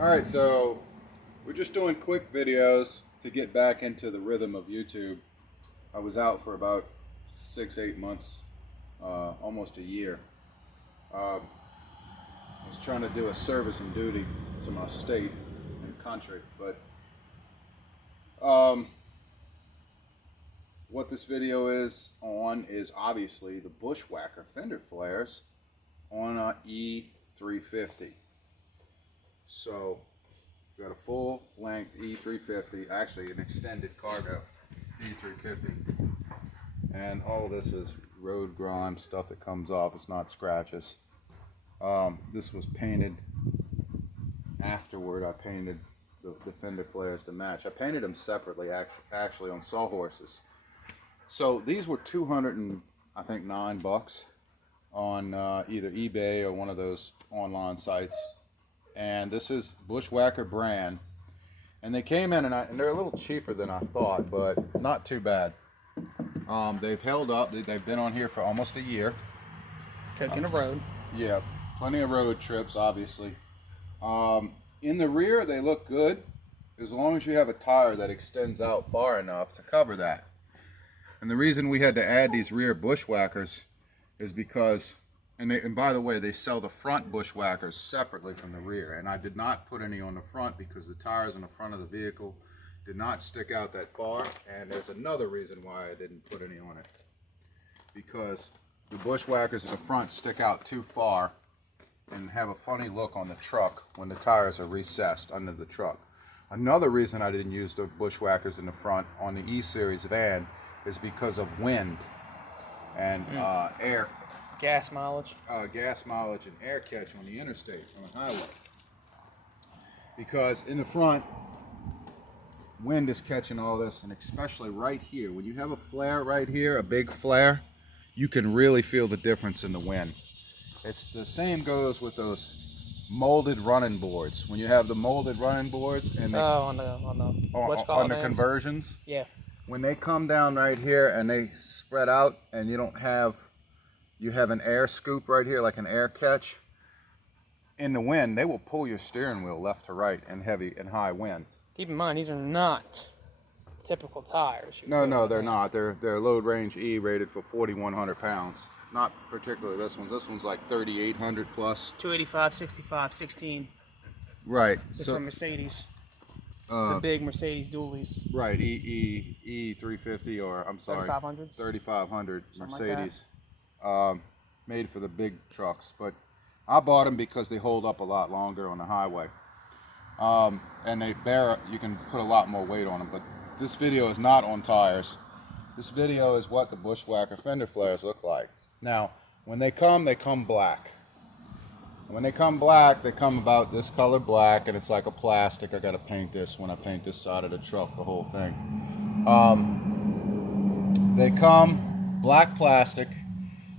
Alright, so we're just doing quick videos to get back into the rhythm of YouTube. I was out for about 6-8 months, almost a year. I was trying to do a service and duty to my state and country, but what this video is on is obviously the Bushwacker Fender flares on a E350. So we got a full length E350, actually an extended cargo E350, and all this is road grime stuff that comes off. It's not scratches. This was painted afterward. I painted the fender flares to match. I painted them separately, actually on sawhorses. So these were $209 on either eBay or one of those online sites. And this is Bushwacker brand. And they came in, and they're a little cheaper than I thought, but not too bad. They've held up. They've been on here for almost a year. Taking a road. Yeah, plenty of road trips, obviously. In the rear, they look good, as long as you have a tire that extends out far enough to cover that. And the reason we had to add these rear bushwhackers is because, and by the way, they sell the front bushwhackers separately from the rear. And I did not put any on the front because the tires in the front of the vehicle did not stick out that far. And there's another reason why I didn't put any on it. Because the bushwhackers in the front stick out too far and have a funny look on the truck when the tires are recessed under the truck. Another reason I didn't use the bushwhackers in the front on the E-Series van is because of wind and air. Gas mileage. Gas mileage and air catch on the interstate, on the highway. Because in the front, wind is catching all this, and especially right here. When you have a flare right here, a big flare, you can really feel the difference in the wind. It's the same goes with those molded running boards. When you have the molded running boards and on the conversions. Yeah. When they come down right here and they spread out, and you have an air scoop right here, like an air catch. In the wind, they will pull your steering wheel left to right in heavy and high wind. Keep in mind, these are not typical tires. No, they're not. They're load range E, rated for 4,100 pounds. Not particularly this one. This one's like 3,800 plus. 285, 65, 16. Right. It's from Mercedes. The big Mercedes dualies. Right. E350, or I'm sorry, 3500s. 3,500 Mercedes. Like made for the big trucks. But I bought them because they hold up a lot longer on the highway. And they bear. You can put a lot more weight on them. But this video is not on tires. This video is what the Bushwacker fender flares look like. Now, when they come black. When they come black, they come about this color black, and it's like a plastic. I gotta paint this when I paint this side of the truck, the whole thing. They come black plastic,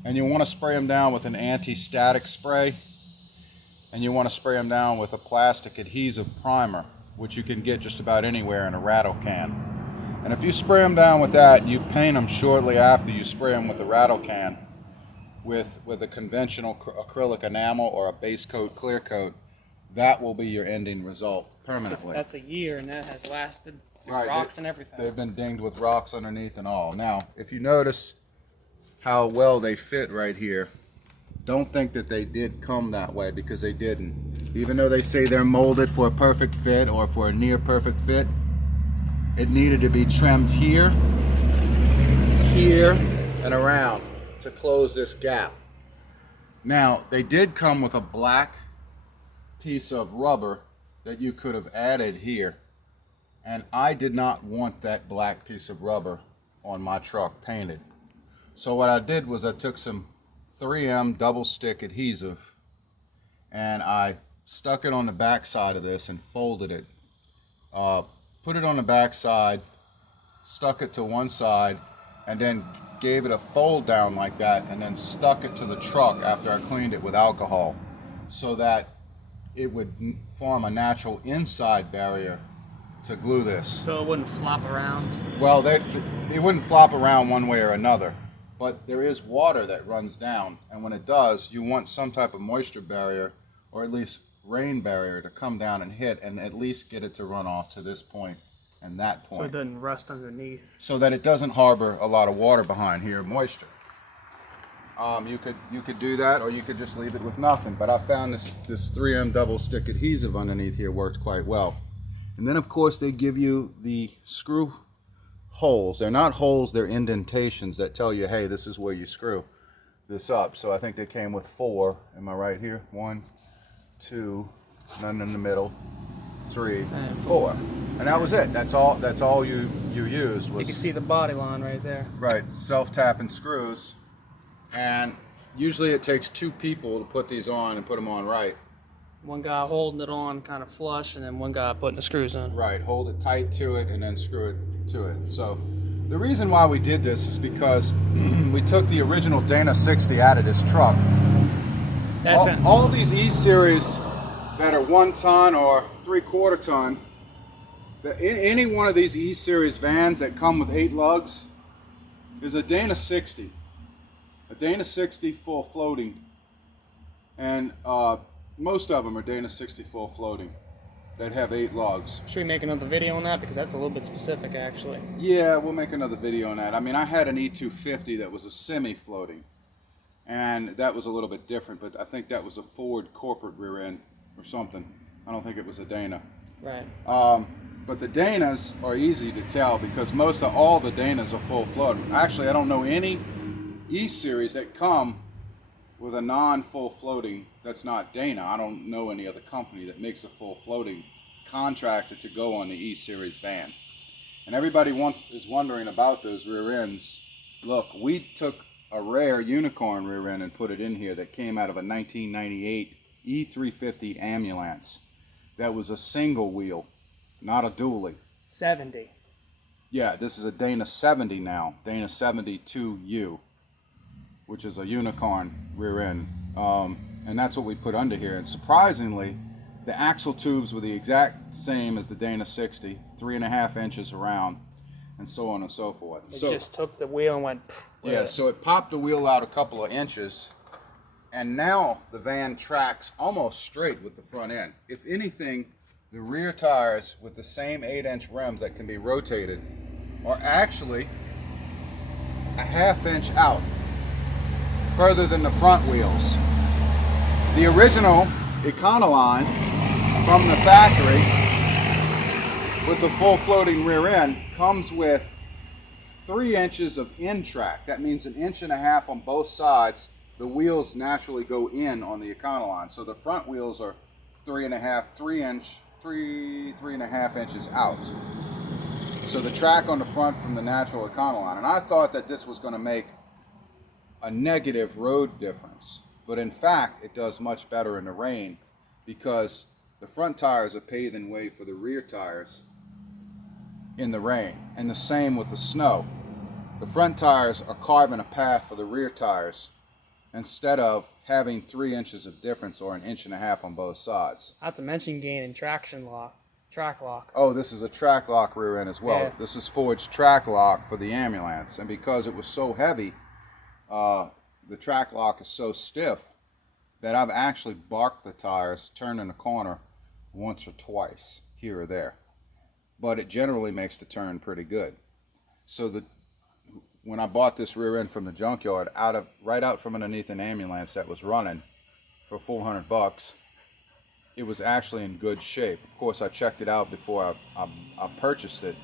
and you want to spray them down with an anti-static spray, and you want to spray them down with a plastic adhesive primer, which you can get just about anywhere in a rattle can. And if you spray them down with that, you paint them shortly after you spray them with the rattle can with a conventional acrylic enamel or a base coat clear coat. That will be your ending result permanently. That's a year, and that has lasted. Right, rocks and everything. They've been dinged with rocks underneath and all. Now, if you notice how well they fit right here, don't think that they did come that way, because they didn't. Even though they say they're molded for a perfect fit or for a near perfect fit, it needed to be trimmed here, here, and around to close this gap. Now, they did come with a black piece of rubber that you could have added here, and I did not want that black piece of rubber on my truck painted. So what I did was I took some 3M double stick adhesive, and I stuck it on the back side of this and folded it. Put it on the back side, stuck it to one side, and then gave it a fold down like that, and then stuck it to the truck after I cleaned it with alcohol, so that it would form a natural inside barrier to glue this. So it wouldn't flop around? Well, it wouldn't flop around one way or another, but there is water that runs down, and when it does, you want some type of moisture barrier, or at least rain barrier to come down and hit and at least get it to run off to this point and that So point. it doesn't rust underneath. So that it doesn't harbor a lot of water behind here, moisture. You could do that, or you could just leave it with nothing. But I found this 3M double stick adhesive underneath here worked quite well. And then of course they give you the screw holes. They're not holes, they're indentations that tell you, hey, this is where you screw this up. So I think they came with 4. Am I right here? 1, 2, none in the middle, 3, And 4. And that was it. That's all you used was. You can see the body line right there. Right, self-tapping screws. And usually it takes 2 people to put these on and put them on right. One guy holding it on kind of flush, and then one guy putting the screws in. Right, hold it tight to it and then screw it to it. So the reason why we did this is because we took the original Dana 60 out of this truck. All these E-Series that are 1 ton or 3/4 ton, any one of these E-Series vans that come with 8 lugs is a Dana 60. A Dana 60 full floating. And most of them are Dana 60 full floating that have 8 lugs. Should we make another video on that? Because that's a little bit specific, actually. Yeah, we'll make another video on that. I mean, I had an E250 that was a semi-floating, and that was a little bit different, but I think that was a Ford corporate rear end or something. I don't think it was a Dana. Right. But the Danas are easy to tell because most of all the Danas are full floating. Actually, I don't know any E-Series that come with a non-full floating that's not Dana. I don't know any other company that makes a full floating contracted to go on the E-Series van. And everybody is wondering about those rear ends. Look, we took a rare unicorn rear end and put it in here that came out of a 1998 E350 ambulance. That was a single wheel, not a dually. 70. Yeah, this is a Dana 70 now, Dana 72U, which is a unicorn rear end. And that's what we put under here. And surprisingly, the axle tubes were the exact same as the Dana 60, 3.5 inches around, and so on and so forth. It just took the wheel and went. Yeah, so it popped the wheel out a couple of inches, and now the van tracks almost straight with the front end. If anything, the rear tires with the same 8-inch rims that can be rotated are actually a 1/2 inch out, further than the front wheels. The original Econoline from the factory with the full floating rear end comes with 3 inches of in track. That means 1.5 inches on both sides. The wheels naturally go in on the Econoline. So the front wheels are 3.5 inches out. So the track on the front from the natural Econoline. And I thought that this was going to make a negative road difference. But in fact, it does much better in the rain because the front tires are paving way for the rear tires in the rain. And the same with the snow. The front tires are carving a path for the rear tires instead of having 3 inches of difference or 1.5 inches on both sides. Not to mention gaining track lock. Oh, this is a track lock rear end as well. Yeah. This is Ford's track lock for the ambulance. And because it was so heavy, the track lock is so stiff that I've actually barked the tires, turning the corner once or twice, here or there. But it generally makes the turn pretty good. So when I bought this rear end from the junkyard, right out from underneath an ambulance that was running for $400, it was actually in good shape. Of course, I checked it out before I purchased it,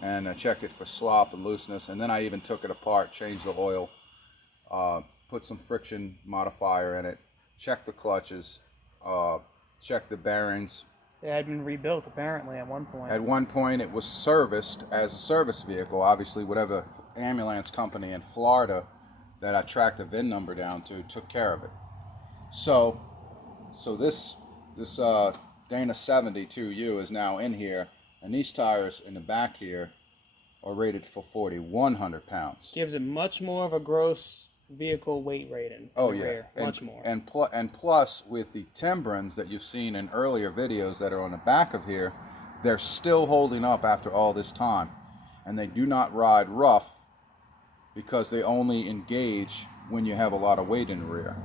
and I checked it for slop and looseness, and then I even took it apart, changed the oil, put some friction modifier in it, checked the clutches, checked the bearings. It had been rebuilt apparently at one point. At one point it was serviced as a service vehicle. Obviously whatever ambulance company in Florida that I tracked the VIN number down to took care of it. So this Dana 72U is now in here, and these tires in the back here are rated for 4,100 pounds. Gives it much more of a gross vehicle weight rating. Oh yeah, rear. Much more. And plus with the timbrins that you've seen in earlier videos that are on the back of here, they're still holding up after all this time, and they do not ride rough because they only engage when you have a lot of weight in the rear,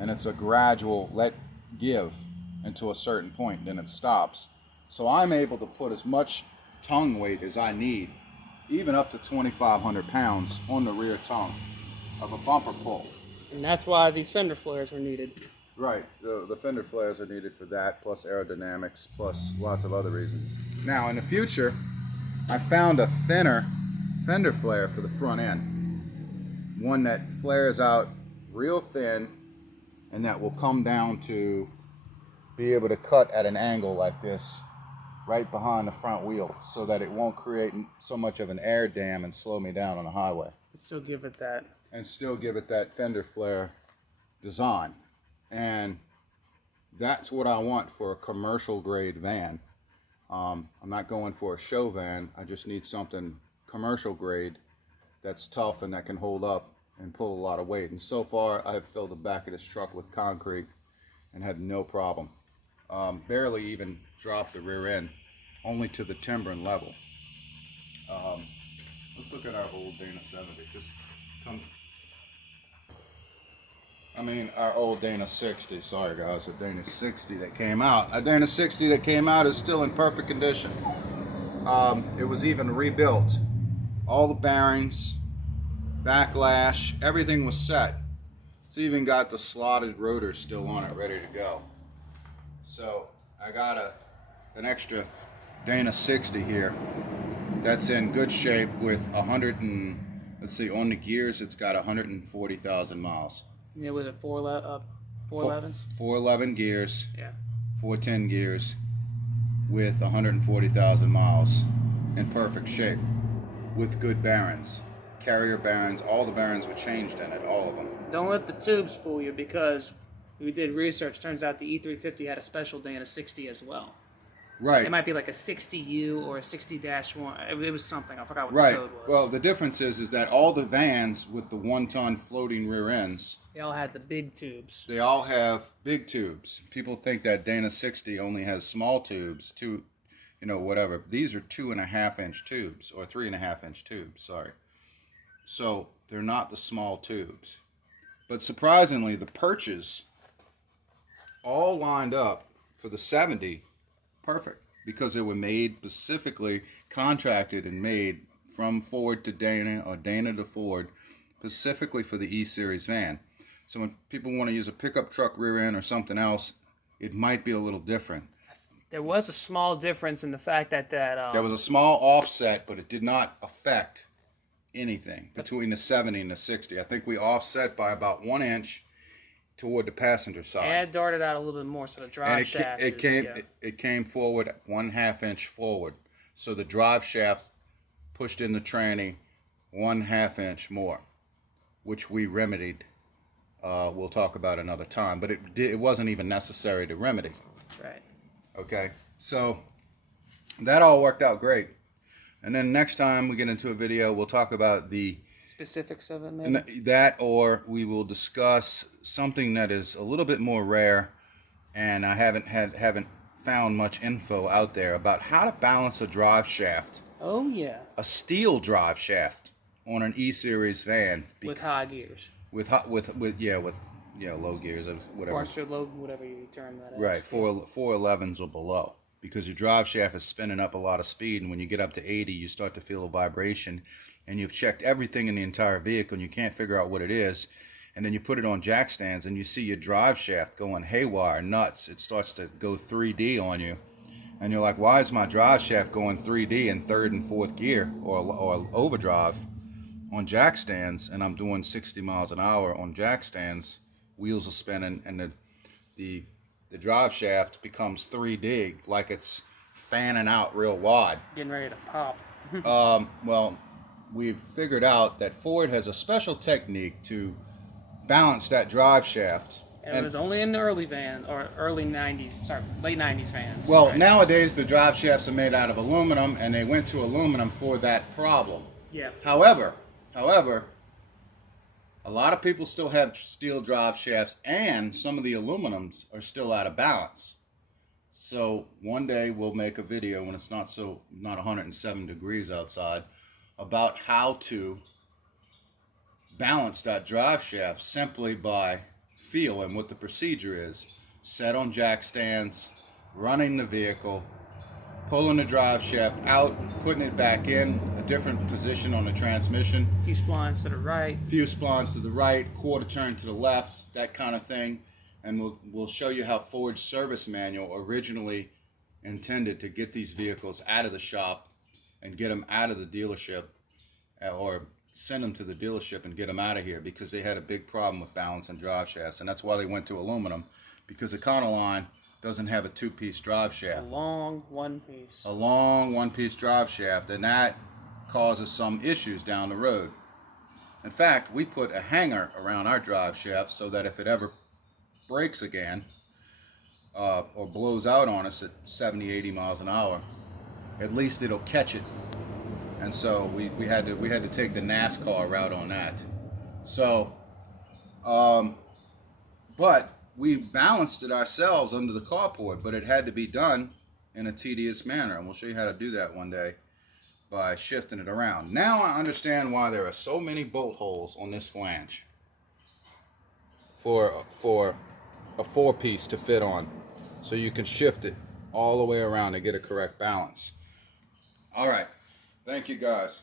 and it's a gradual let give and to a certain point, then it stops. So I'm able to put as much tongue weight as I need, even up to 2,500 pounds on the rear tongue of a bumper pull. And that's why these fender flares were needed. Right, the fender flares are needed for that, plus aerodynamics, plus lots of other reasons. Now, in the future, I found a thinner fender flare for the front end. One that flares out real thin and that will come down to be able to cut at an angle like this right behind the front wheel so that it won't create so much of an air dam and slow me down on the highway. Still give it that. And still give it that fender flare design. And that's what I want for a commercial grade van. I'm not going for a show van. I just need something commercial grade that's tough and that can hold up and pull a lot of weight. And so far, I've filled the back of this truck with concrete and had no problem. Barely even dropped the rear end, only to the timbering level. Let's look at our old Dana 70. Just come. Our old Dana 60. Sorry guys, a Dana 60 that came out. A Dana 60 that came out is still in perfect condition. It was even rebuilt. All the bearings, backlash, everything was set. It's even got the slotted rotor still on it, ready to go. So I got an extra Dana 60 here that's in good shape with 100 and, let's see, on the gears it's got 140,000 miles. Yeah, with it 411s? 411 gears, Yeah. 410 gears with 140,000 miles in perfect shape with good bearings. Carrier bearings, all the bearings were changed in it, all of them. Don't let the tubes fool you, because we did research. Turns out the E350 had a special Dana 60 as well. Right. It might be like a 60U or a 60-1. It was something. I forgot what Right. the code was. Well, the difference is that all the vans with the 1-ton floating rear ends, They all had the big tubes. they all have big tubes. People think that Dana 60 only has small tubes, whatever. These are 2.5-inch tubes, or 3.5-inch tubes, sorry. So they're not the small tubes. But surprisingly, the perches all lined up for the 70 perfect, because they were made specifically, contracted and made from Ford to Dana or Dana to Ford, specifically for the E-Series van. So when people want to use a pickup truck rear end or something else, it might be a little different. There was a small difference in the fact that There was a small offset, but it did not affect anything between the 70 and the 60. I think we offset by about 1 inch toward the passenger side. and it darted out a little bit more, so the drive shaft It came forward 1/2 inch forward, so the drive shaft pushed in the tranny 1/2 inch more, which we remedied. We'll talk about another time, but it wasn't even necessary to remedy. Right. Okay, so that all worked out great. And then next time we get into a video, we'll talk about the Specifics of it, maybe? that, or we will discuss something that is a little bit more rare, and I haven't found much info out there about how to balance a drive shaft, Oh, yeah. a steel drive shaft on an E-Series van With high gears. with low gears or whatever. Or should load, whatever you term that as. Right, 411s or below, because your drive shaft is spinning up a lot of speed, and when you get up to 80, you start to feel a vibration, and you've checked everything in the entire vehicle, and you can't figure out what it is, and then you put it on jack stands, and you see your drive shaft going haywire, nuts. It starts to go 3D on you, and you're like, why is my drive shaft going 3D in third and fourth gear or overdrive on jack stands, and I'm doing 60 miles an hour on jack stands, wheels are spinning, and the drive shaft becomes 3D, like it's fanning out real wide. Getting ready to pop. Well, we've figured out that Ford has a special technique to balance that drive shaft. And it was only in the early van, or late 90s vans. Well, right? nowadays the drive shafts are made out of aluminum, and they went to aluminum for that problem. Yeah. However, a lot of people still have steel drive shafts, and some of the aluminums are still out of balance. So one day we'll make a video when it's not 107 degrees outside about how to balance that drive shaft simply by feel and what the procedure is. set on jack stands, running the vehicle, pulling the drive shaft out, putting it back in a different position on the transmission. A few splines to the right. Few splines to the right, quarter turn to the left, that kind of thing. And we'll show you how Ford's service manual originally intended to get these vehicles out of the shop and get them out of the dealership, or send them to the dealership and get them out of here, because they had a big problem with balance and drive shafts, and that's why they went to aluminum, because Econoline doesn't have a two-piece drive shaft. A long one-piece. A long one-piece drive shaft, and that causes some issues down the road. In fact, we put a hanger around our drive shaft so that if it ever breaks again, or blows out on us at 70, 80 miles an hour, at least it'll catch it. And so we had to take the NASCAR route on that. So, but we balanced it ourselves under the carport, but it had to be done in a tedious manner, and we'll show you how to do that one day by shifting it around. Now I understand why there are so many bolt holes on this flange for a 4-piece to fit on, so you can shift it all the way around to get a correct balance. All right, thank you guys.